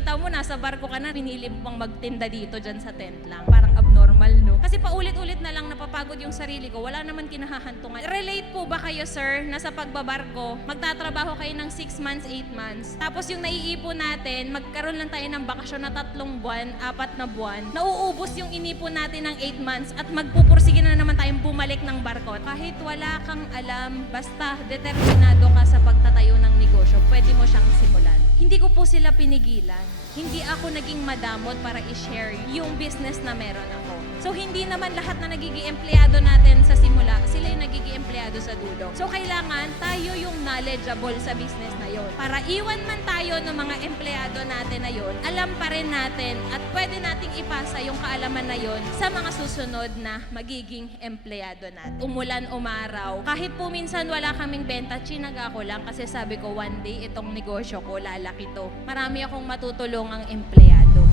Kita mo, nasa barko ka na, pinili mo pang magtinda dito dyan sa tent lang. Parang abnormal, no? Kasi paulit-ulit na lang napapagod yung sarili ko, wala naman kinahahantungan. Relate po ba kayo, sir, na sa pagbabarko, magtatrabaho kayo ng 6 months, 8 months, tapos yung naiipon natin, magkaroon lang tayo ng bakasyon na 3 buwan, 4 na buwan, nauubos yung inipon natin ng 8 months at magpupursige na naman tayong bumalik ng barko. Kahit wala kang alam, basta determinado ka sa pagtatayo ng negosyo, pwede mo siyang simulan. Hindi ko po sila pinigilan. Hindi ako naging madamot para i-share yung business na meron ako. So, hindi naman lahat na nagiging empleyado natin sa simula, sila yung nagiging empleyado sa dulo. So, kailangan tayo yung knowledgeable sa business na yon. Para iwan man tayo ng mga empleyado natin na yon, alam pa rin natin at pwede nating ipasa yung kaalaman na yon sa mga susunod na magiging empleyado natin. Umulan, umaraw, kahit po minsan wala kaming benta, chinaga ko lang kasi sabi ko one day itong negosyo ko lalaki to. Marami akong matutulungang empleyado.